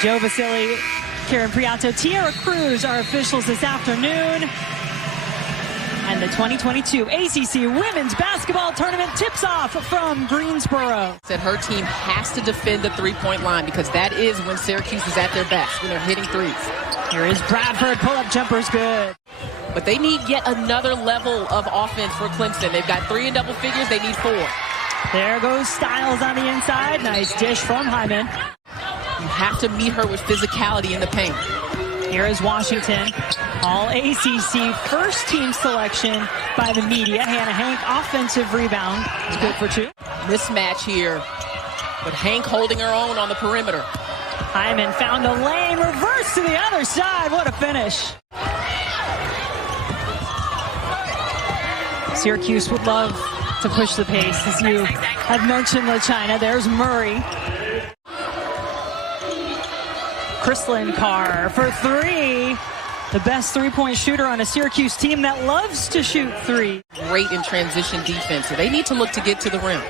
Joe Vasili, Karen Priato, Tierra Cruz are officials this afternoon. And the 2022 ACC Women's Basketball Tournament tips off from Greensboro. Said her team has to defend the three-point line because that is when Syracuse is at their best, when they're hitting threes. Here is Bradford, pull-up jumper's good. But they need yet another level of offense for Clemson. They've got 3 in double figures, they need 4. There goes Styles on the inside. Nice dish from Hyman. You have to meet her with physicality in the paint. Here is Washington. All ACC first team selection by the media. Hannah Hank, offensive rebound. It's good for 2. Mismatch here. But Hank holding her own on the perimeter. Hyman found a lane, reverse to the other side. What a finish. Syracuse would love to push the pace, as you have mentioned, LaChina. There's Murray. Chrislyn Carr for 3. The best three-point shooter on a Syracuse team that loves to shoot 3. Great in transition defense, so they need to look to get to the rim.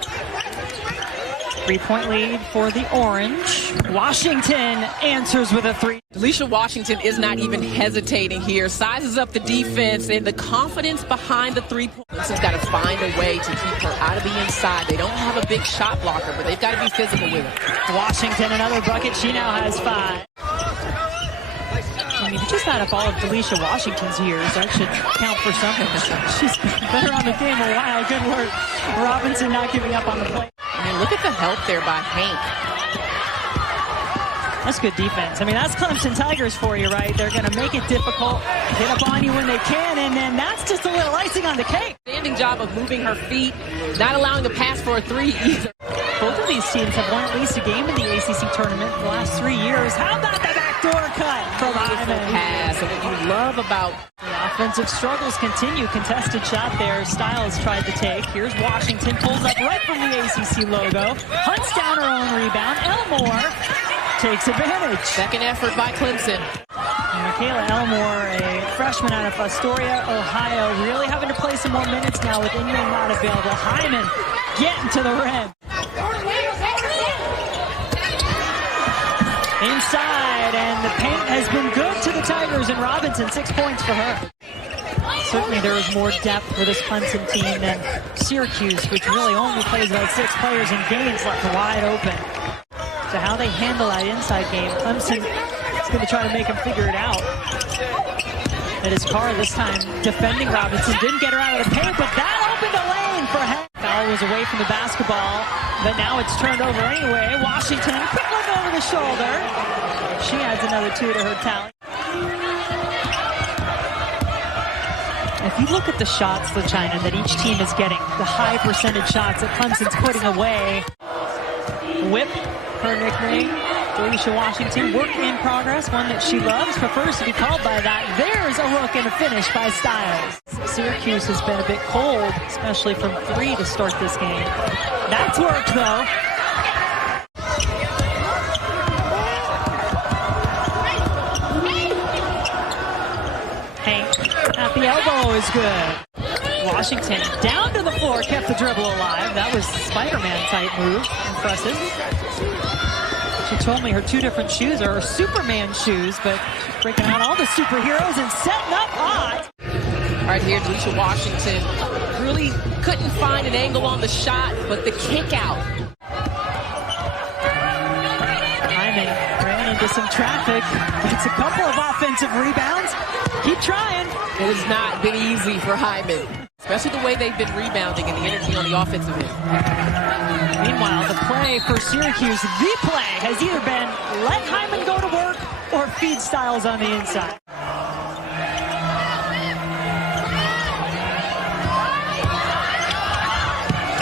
3-point lead for the Orange. Washington answers with a 3. Delicia Washington is not even hesitating here. Sizes up the defense and the confidence behind the 3-point. Clemson's got to find a way to keep her out of the inside. They don't have a big shot blocker, but they've got to be physical with it. Washington, another bucket. She now has 5. I mean, just add up all of Delicia Washington's years. That should count for something. She's been better on the game a while. Good work. Robinson not giving up on the play. I mean, look at the help there by Hank. That's good defense. I mean, that's Clemson Tigers for you, right? They're going to make it difficult, get up on you when they can, and then that's just a little icing on the cake. Standing job of moving her feet, not allowing a pass for a 3 either. Both of these teams have won at least a game in the ACC tournament the last 3 years. How about the backdoor cut from Hyman? Pass, and what you love about the offensive struggles continue. Contested shot there. Styles tried to take. Here's Washington, pulls up right from the ACC logo, hunts down her own rebound. Elmore takes advantage. Second effort by Clemson. Michaela Elmore, a freshman out of Astoria, Ohio, really having to play some more minutes now with Inman not available. Hyman getting to the rim. Inside, and the paint has been good to the Tigers, and Robinson, 6 points for her. Certainly there is more depth for this Clemson team than Syracuse, which really only plays about 6 players and games left wide open. So how they handle that inside game, Clemson is going to try to make them figure it out. That is Carr this time defending Robinson. Didn't get her out of the paint, but that opened a lane for Hank. Foul was away from the basketball, but now it's turned over anyway. Washington, quick look over the shoulder. She adds another 2 to her tally. If you look at the shots, LaChina, that each team is getting, the high percentage shots that Clemson's putting away. Whip, her nickname. Delicia Washington, work in progress, one that she loves, prefers to be called by that. There's a look and a finish by Styles. Syracuse has been a bit cold, especially from 3 to start this game. That's worked, though. Hank at the elbow is good. Washington down to the floor, kept the dribble alive. That was Spider-Man type move. Impressive. She told me her 2 different shoes are her Superman shoes, but she's breaking out all the superheroes and setting up hot. Right here, Delicia Washington really couldn't find an angle on the shot, but the kick out. Hyman ran into some traffic. Gets a couple of offensive rebounds. Keep trying. It has not been easy for Hyman, especially the way they've been rebounding and the energy on the offensive end. Meanwhile, the play for Syracuse, the play has either been let Hyman go to work or feed Styles on the inside.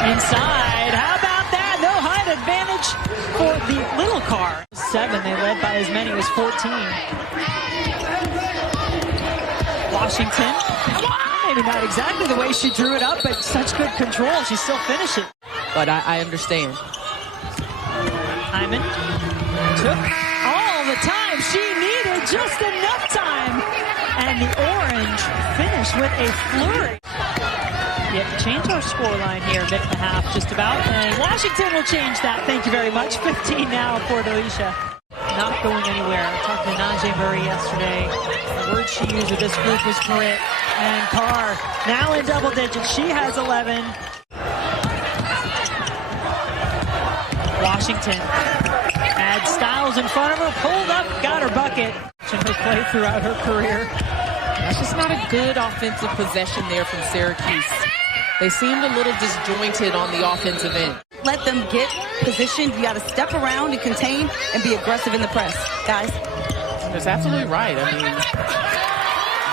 Inside, how about that? No height advantage for the little Carr. 7, they led by as many as 14. Washington, maybe not exactly the way she drew it up, but such good control, she still finished it. But I understand. Hyman took all the time she needed, just enough time. And the Orange finished with a flurry. Yet to change our scoreline here, minute and a half just about. And Washington will change that. Thank you very much. 15 now for Delicia. not going anywhere. I talked to Najee Murray yesterday. The word she used with this group was grit. And Carr now in double digits. She has 11. Washington had Styles in front of her, pulled up, got her bucket. In her play throughout her career. That's just not a good offensive possession there from Syracuse. They seemed a little disjointed on the offensive end. Let them get positioned. You got to step around and contain and be aggressive in the press, guys. That's absolutely right. I mean,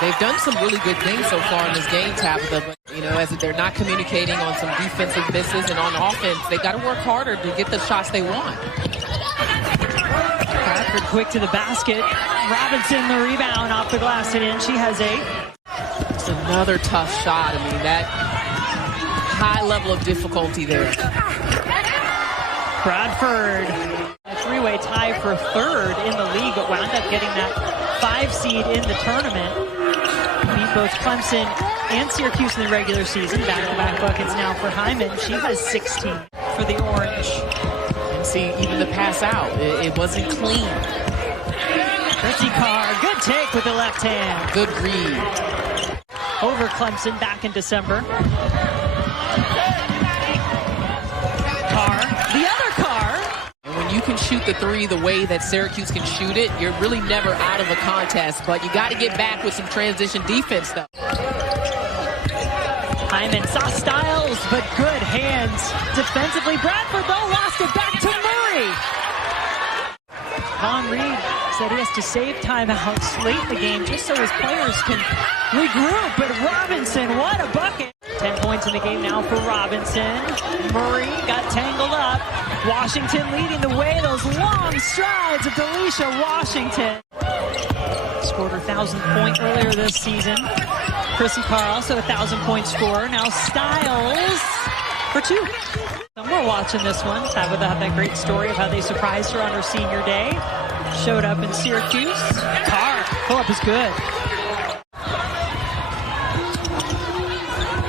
they've done some really good things so far in this game, Tabitha. But, you know, as they're not communicating on some defensive misses, and on offense, they got to work harder to get the shots they want. Bradford quick to the basket. Robinson the rebound off the glass and in. She has 8. It's another tough shot. I mean, that high level of difficulty there. Bradford, a 3-way tie for 3rd in the league, but wound up getting that 5 seed in the tournament. Beat both Clemson and Syracuse in the regular season. Back-to-back buckets now for Hyman. She has 16 for the Orange. And see, even the pass out, it wasn't clean. Chrislyn Carr, good take with the left hand. Good read. Over Clemson back in December. Carr, the other Carr. And when you can shoot the 3 the way that Syracuse can shoot it, you're really never out of a contest. But you got to get back with some transition defense, though. Hyman saw Styles, but good hands defensively. Bradford, though, lost it back to Murray. Von Reed said he has to save timeouts late in the game just so his players can regroup. But Robinson, what a bucket. 10 points in the game now for Robinson. Murray got tangled up. Washington leading the way. Those long strides of Delicia Washington. Scored her 1,000th point earlier this season. Chrislyn Carr also a 1,000-point scorer. Now Styles for 2. And we're watching this one. Tabitha had that great story of how they surprised her on her senior day. Showed up in Syracuse. Carr, pull-up is good.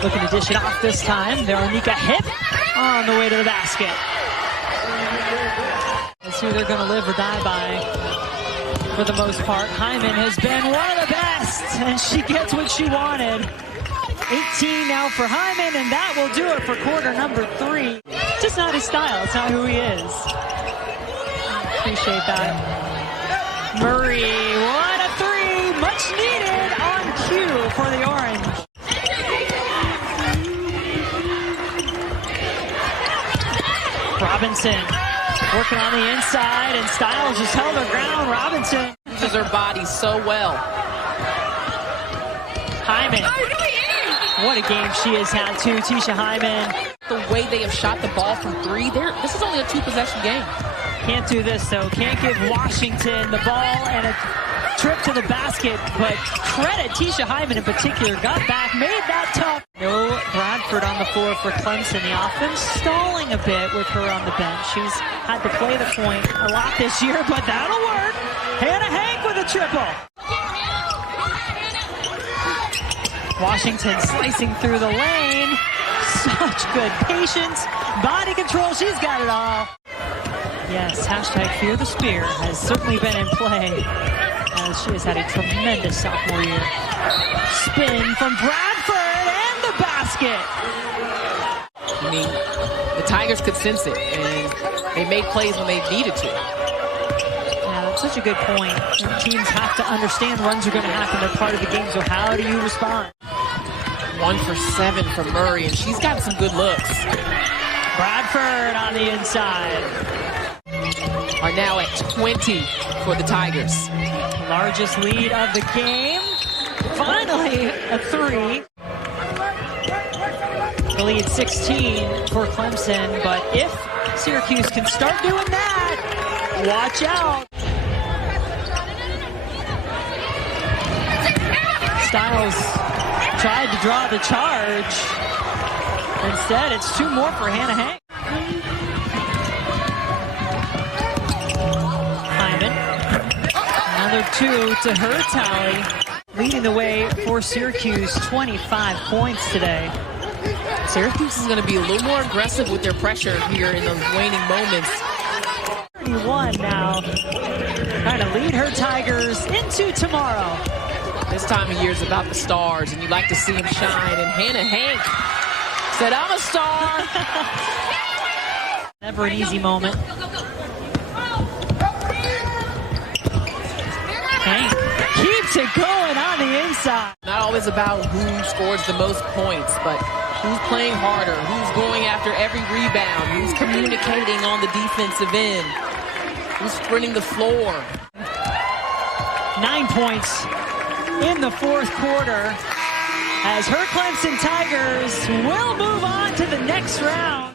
Looking to dish it off this time. Veronica hit on the way to the basket. Let's see who they're going to live or die by. For the most part, Hyman has been one of the best, and she gets what she wanted. 18 now for Hyman, and that will do it for quarter number 3. Just not his style. It's not who he is. Appreciate that. Murray, what a 3. Much needed on cue for the Orange. Robinson working on the inside, and Styles just held her ground. Robinson uses her body so well. Hyman. What a game she has had too, Teisha Hyman. The way they have shot the ball from 3, this is only a 2-possession game. Can't do this though. Can't give Washington the ball and a trip to the basket, but credit Teisha Hyman in particular. Got back, made that tough. No Bradford on the floor for Clemson. The offense stalling a bit with her on the bench. She's had to play the point a lot this year, but that'll work. Hannah Hank with a triple. Washington slicing through the lane. Such good patience, body control. She's got it all. Yes, hashtag Fear the Spear has certainly been in play as she has had a tremendous sophomore year. Spin from Bradford and the basket. I mean, the Tigers could sense it, and they made plays when they needed to. Yeah, that's such a good point. And teams have to understand runs are going to happen. They're part of the game, so how do you respond? 1 for 7 from Murray, and she's got some good looks. Bradford on the inside. Are now at 20 for the Tigers. Largest lead of the game. Finally, a 3. The lead 16 for Clemson, but if Syracuse can start doing that, watch out. Styles tried to draw the charge. Instead, it's 2 more for Hannah Hank. Hyman. Another 2 to her tally. Leading the way for Syracuse, 25 points today. Syracuse is going to be a little more aggressive with their pressure here in those waning moments. 21 now. Trying to lead her Tigers into tomorrow. This time of year is about the stars, and you like to see them shine. And Hannah Hank said, I'm a star. Never an easy moment. Hank keeps it going on the inside. Not always about who scores the most points, but who's playing harder, who's going after every rebound, who's communicating on the defensive end, who's sprinting the floor. 9 points in the fourth quarter as her Clemson Tigers will move on to the next round.